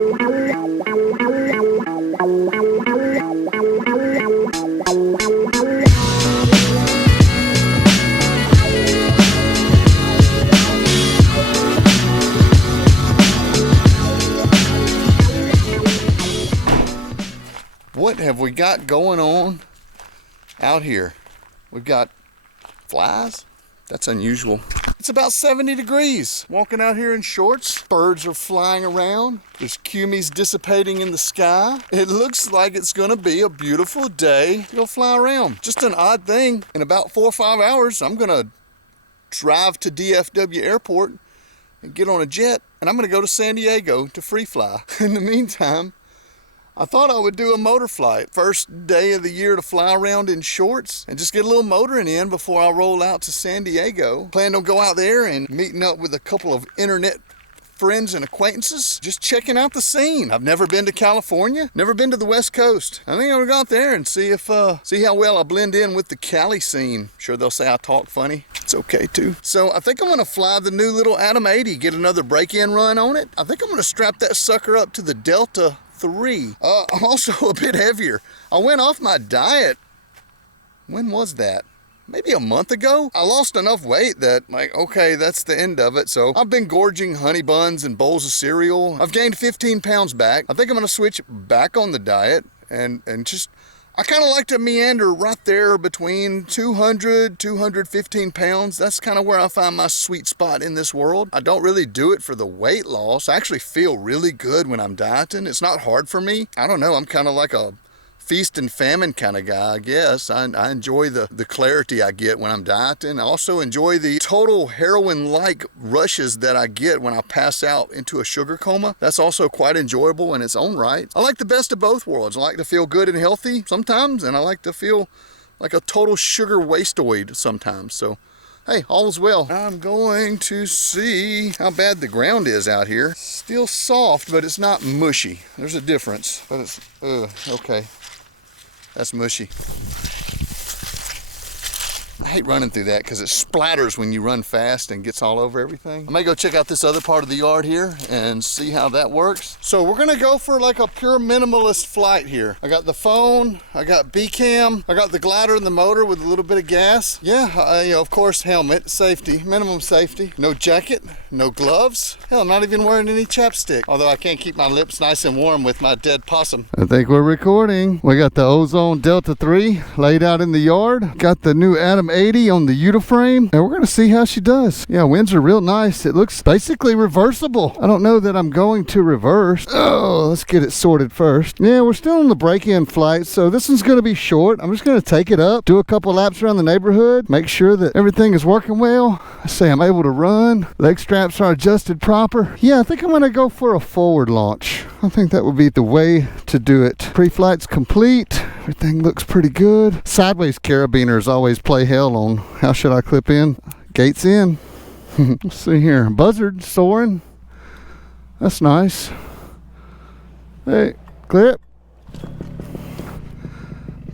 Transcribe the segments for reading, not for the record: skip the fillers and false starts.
What have we got going on out here? We've got flies. That's unusual. It's about 70 degrees. Walking out here in shorts. Birds are flying around. There's cumies dissipating in the sky. It looks like it's gonna be a beautiful day to go fly around. Just an odd thing. In about 4 or 5 hours, I'm gonna drive to DFW Airport and get on a jet, and I'm gonna go to San Diego to free fly. In the meantime, I thought I would do a motor flight. First day of the year to fly around in shorts and just get a little motoring in before I roll out to San Diego. Planned on go out there and meeting up with a couple of internet friends and acquaintances, just checking out the scene. I've never been to California, never been to the West Coast. I think I'm gonna go out there and see how well I blend in with the Cali scene. Sure, they'll say I talk funny. It's okay too. So I think I'm gonna fly the new little Atom 80, get another break-in run on it. I think I'm gonna strap that sucker up to the Delta 3. I'm also a bit heavier. I went off my diet. When was that? Maybe a month ago. I lost enough weight that, like, okay, that's the end of it. So I've been gorging honey buns and bowls of cereal. I've gained 15 pounds back. I think I'm gonna switch back on the diet and just, I kind of like to meander right there between 200, 215 pounds. That's kind of where I find my sweet spot in this world. I don't really do it for the weight loss. I actually feel really good when I'm dieting. It's not hard for me. I don't know, I'm kind of like a feast and famine kind of guy, I guess. I enjoy the clarity I get when I'm dieting. I also enjoy the total heroin-like rushes that I get when I pass out into a sugar coma. That's also quite enjoyable in its own right. I like the best of both worlds. I like to feel good and healthy sometimes, and I like to feel like a total sugar wasteoid sometimes. So, hey, all's well. I'm going to see how bad the ground is out here. Still soft, but it's not mushy. There's a difference, but it's, okay. That's mushy. I hate running through that because it splatters when you run fast and gets all over everything. I may go check out this other part of the yard here and see how that works. So we're gonna go for like a pure minimalist flight here. I got the phone, I got B-cam, I got the glider and the motor with a little bit of gas. Yeah, you know, of course, helmet, safety, minimum safety. No jacket, no gloves. Hell, I'm not even wearing any chapstick. Although I can't keep my lips nice and warm with my dead possum. I think we're recording. We got the Ozone Delta 3 laid out in the yard. Got the new Atom 80 on the Yooda frame, and we're gonna see how she does. Yeah, winds are real nice. It looks basically reversible. I don't know that I'm going to reverse. Oh, let's get it sorted first. Yeah, we're still on the break-in flight, so this one's gonna be short. I'm just gonna take it up, do a couple laps around the neighborhood, make sure that everything is working well. I say I'm able to run. Leg straps are adjusted proper. Yeah, I think I'm gonna go for a forward launch. I think that would be the way to do it. Pre-flight's complete. Everything looks pretty good. Sideways carabiners always play hell on how should I clip in. Gates in. Let's see here. Buzzard soaring. That's nice. Hey, clip.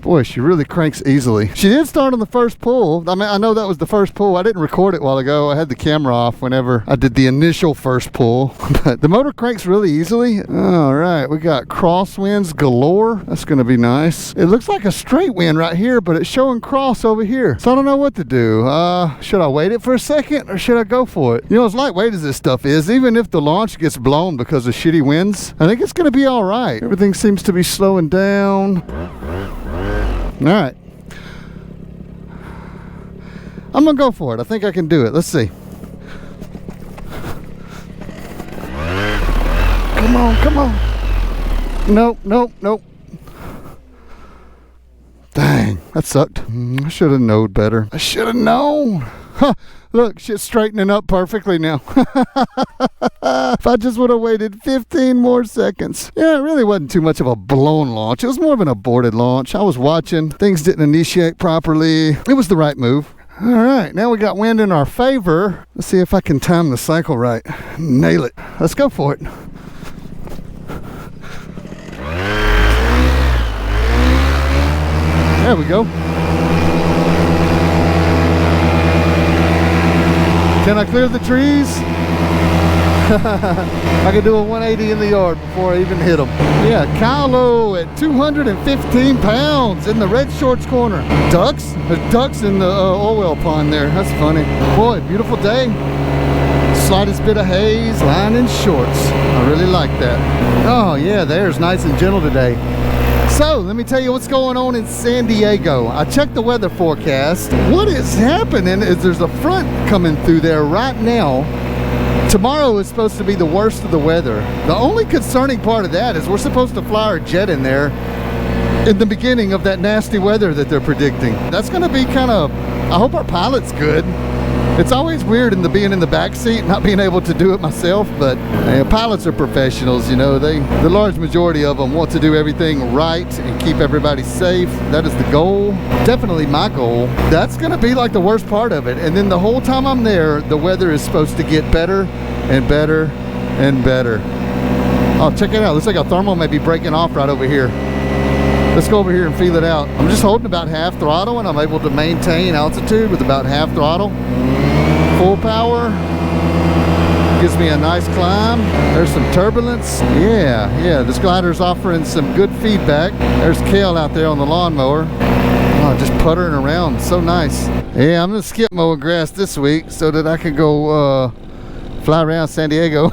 Boy, she really cranks easily. She did start on the first pull. I mean, I know that was the first pull. I didn't record it a while ago. I had the camera off whenever I did the initial first pull. But the motor cranks really easily. All right, we got crosswinds galore. That's gonna be nice. It looks like a straight wind right here, but it's showing cross over here. So I don't know what to do. Should I wait it for a second or should I go for it? You know, as lightweight as this stuff is, even if the launch gets blown because of shitty winds, I think it's gonna be all right. Everything seems to be slowing down. All right, I'm gonna go for it. I think I can do it. Let's see. Come on, come on. Nope, nope, nope. Dang, that sucked. I should have known better. I should have known. Huh, look, shit's straightening up perfectly now. If I just would have waited 15 more seconds. Yeah, it really wasn't too much of a blown launch. It was more of an aborted launch. I was watching. Things didn't initiate properly. It was the right move. All right, now we got wind in our favor. Let's see if I can time the cycle right. Nail it. Let's go for it. There we go. Can I clear the trees? I could do a 180 in the yard before I even hit them. Yeah, Kylo at 215 pounds in the red shorts corner. Ducks? There's ducks in the oil pond there. That's funny. Boy, beautiful day. Slightest bit of haze, lying in shorts. I really like that. Oh yeah, the air's nice and gentle today. So, let me tell you what's going on in San Diego. I checked the weather forecast. What is happening is there's a front coming through there right now. Tomorrow is supposed to be the worst of the weather. The only concerning part of that is we're supposed to fly our jet in there in the beginning of that nasty weather that they're predicting. That's going to be kind of, I hope our pilot's good. It's always weird being in the back seat, not being able to do it myself, but pilots are professionals, you know. The large majority of them want to do everything right and keep everybody safe. That is the goal. Definitely my goal. That's going to be like the worst part of it. And then the whole time I'm there, the weather is supposed to get better and better and better. Oh, check it out. Looks like a thermal may be breaking off right over here. Let's go over here and feel it out. I'm just holding about half throttle and I'm able to maintain altitude with about half throttle. Full power. Gives me a nice climb. There's some turbulence. Yeah, this glider's offering some good feedback. There's Kale out there on the lawnmower. Oh, just puttering around. So nice. Yeah, I'm gonna skip mowing grass this week so that I can go fly around San Diego.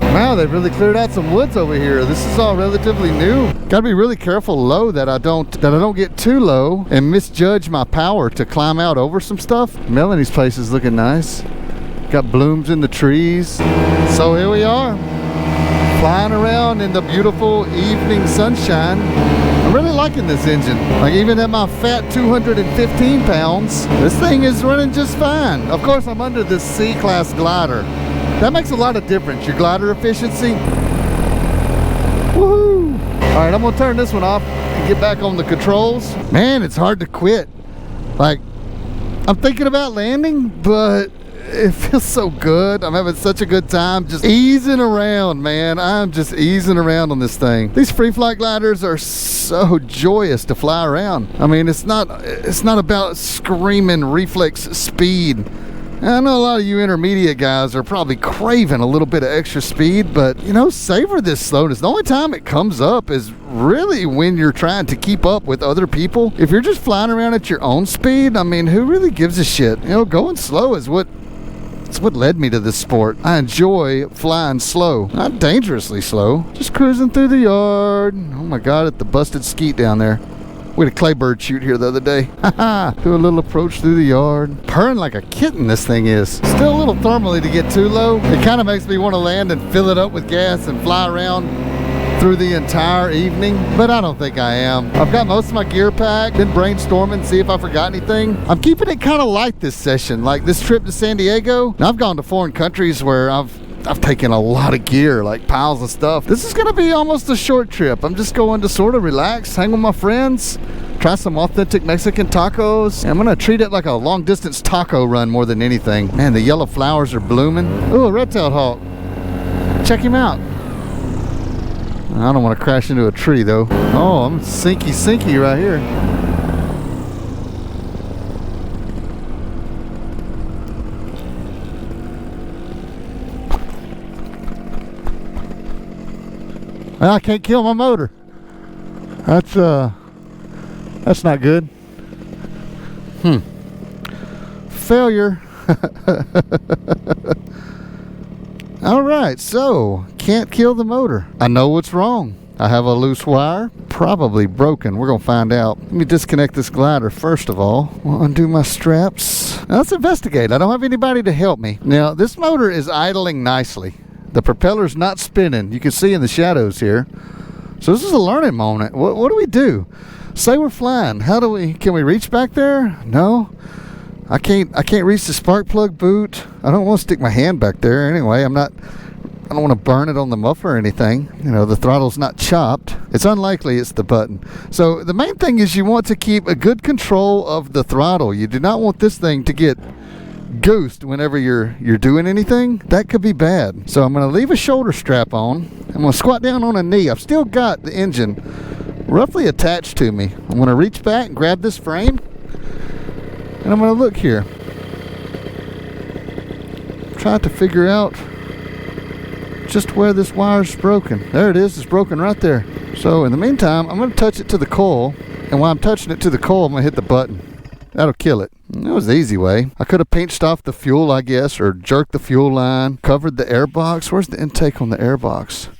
Wow, they've really cleared out some woods over here. This is all relatively new. Gotta be really careful low that I don't get too low and misjudge my power to climb out over some stuff. Melanie's place is looking nice. Got blooms in the trees. So here we are, flying around in the beautiful evening sunshine. I'm really liking this engine. Like, even at my fat 215 pounds, this thing is running just fine. Of course, I'm under this C-class glider. That makes a lot of difference, your glider efficiency. Woohoo! All right, I'm gonna turn this one off and get back on the controls. Man, it's hard to quit. Like, I'm thinking about landing, but it feels so good. I'm having such a good time just easing around, man. I'm just easing around on this thing. These Preflight gliders are so joyous to fly around. I mean, it's not about screaming reflex speed. I know a lot of you intermediate guys are probably craving a little bit of extra speed, but you know, savor this slowness. The only time it comes up is really when you're trying to keep up with other people. If you're just flying around at your own speed, I mean, who really gives a shit? You know, going slow is what led me to this sport. I enjoy flying slow, not dangerously slow. Just cruising through the yard. Oh my God, at the busted skeet down there. We had a claybird shoot here the other day. Do a little approach through the yard. Purring like a kitten, this thing is. Still a little thermally to get too low. It kind of makes me want to land and fill it up with gas and fly around through the entire evening, but I don't think I am. I've got most of my gear packed, been brainstorming, see if I forgot anything. I'm keeping it kind of light this session, like this trip to San Diego. Now, I've gone to foreign countries where I've taken a lot of gear, like piles of stuff. This is gonna be almost a short trip. I'm just going to sort of relax, hang with my friends, try some authentic Mexican tacos. And I'm gonna treat it like a long distance taco run more than anything. Man, the yellow flowers are blooming. Ooh, a red-tailed hawk. Check him out. I don't want to crash into a tree though. Oh, I'm sinky right here. I can't kill my motor. That's not good. Failure. All right, so can't kill the motor. I know what's wrong. I have a loose wire, probably broken. We're gonna find out. Let me disconnect this glider first of all. We'll undo my straps. Now, let's investigate. I don't have anybody to help me. Now, this motor is idling nicely. The propeller's not spinning. You can see in the shadows here. So this is a learning moment. What do we do? Say we're flying. Can we reach back there? No. I can't reach the spark plug boot. I don't want to stick my hand back there anyway. I don't want to burn it on the muffler or anything. You know, the throttle's not chopped. It's unlikely it's the button. So the main thing is you want to keep a good control of the throttle. You do not want this thing to get goosed whenever you're doing anything. That could be bad. So I'm going to leave a shoulder strap on. I'm going to squat down on a knee. I've still got the engine roughly attached to me. I'm going to reach back and grab this frame. And I'm going to look here. Try to figure out just where this wire's broken. There it is, it's broken right there. So in the meantime, I'm gonna touch it to the coil, and while I'm touching it to the coil, I'm gonna hit the button. That'll kill it. That was the easy way. I could have pinched off the fuel, I guess, or jerked the fuel line, covered the air box. Where's the intake on the air box?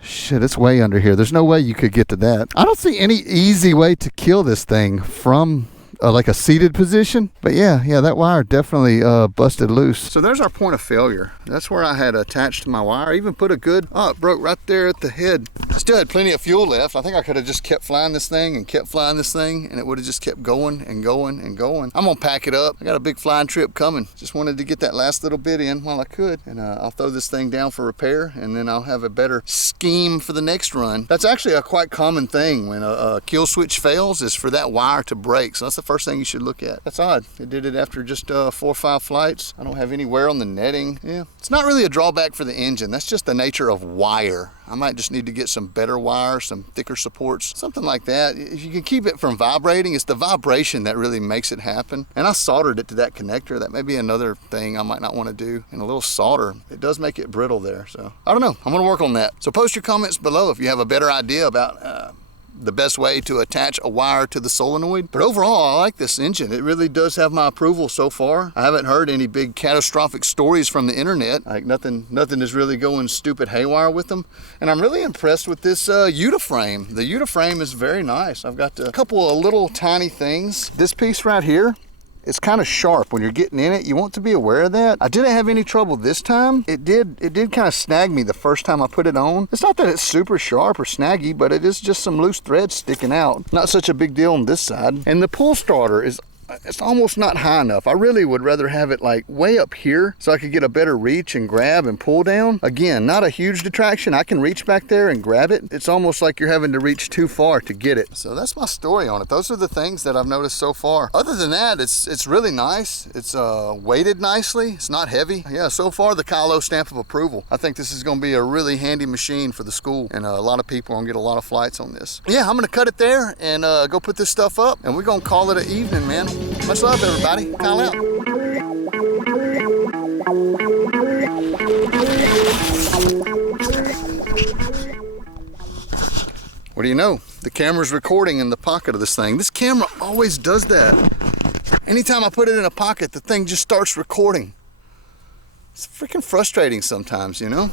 Shit, it's way under here. There's no way you could get to that. I don't see any easy way to kill this thing from like a seated position. But yeah, that wire definitely busted loose. So there's our point of failure. That's where I had attached to my wire. I even put a good, it broke right there at the head. Still had plenty of fuel left. I think I could have just kept flying this thing and kept flying this thing, and it would have just kept going and going and going. I'm gonna pack it up. I got a big flying trip coming. Just wanted to get that last little bit in while I could, and I'll throw this thing down for repair, and then I'll have a better scheme for the next run. That's actually a quite common thing when a kill switch fails, is for that wire to break. So that's the first thing you should look at. That's odd. It did it after just 4 or 5 flights. I don't have any wear on the netting. Yeah, it's not really a drawback for the engine. That's just the nature of wire. I might just need to get some better wire, some thicker supports, something like that. If you can keep it from vibrating, it's the vibration that really makes it happen. And I soldered it to that connector. That may be another thing I might not want to do. And a little solder, it does make it brittle there. So I don't know. I'm going to work on that. So post your comments below if you have a better idea about the best way to attach a wire to the solenoid. But overall, I like this engine. It really does have my approval so far. I haven't heard any big catastrophic stories from the internet. Like nothing is really going stupid haywire with them. And I'm really impressed with this Yooda frame. The Yooda frame is very nice. I've got a couple of little tiny things. This piece right here, it's kind of sharp when you're getting in it. You want to be aware of that. I didn't have any trouble this time. It did kind of snag me the first time I put it on. It's not that it's super sharp or snaggy, but it is just some loose threads sticking out. Not such a big deal on this side. And the pull starter is, it's almost not high enough. I really would rather have it like way up here so I could get a better reach and grab and pull down. Again, not a huge detraction. I can reach back there and grab it. It's almost like you're having to reach too far to get it. So that's my story on it. Those are the things that I've noticed so far. Other than that, it's really nice. It's weighted nicely. It's not heavy. Yeah, so far the Kylo stamp of approval. I think this is going to be a really handy machine for the school, and a lot of people are going to get a lot of flights on this. Yeah, I'm going to cut it there and go put this stuff up, and we're going to call it an evening, man. Much love, everybody. Kyle out. What do you know? The camera's recording in the pocket of this thing. This camera always does that. Anytime I put it in a pocket, the thing just starts recording. It's freaking frustrating sometimes, you know?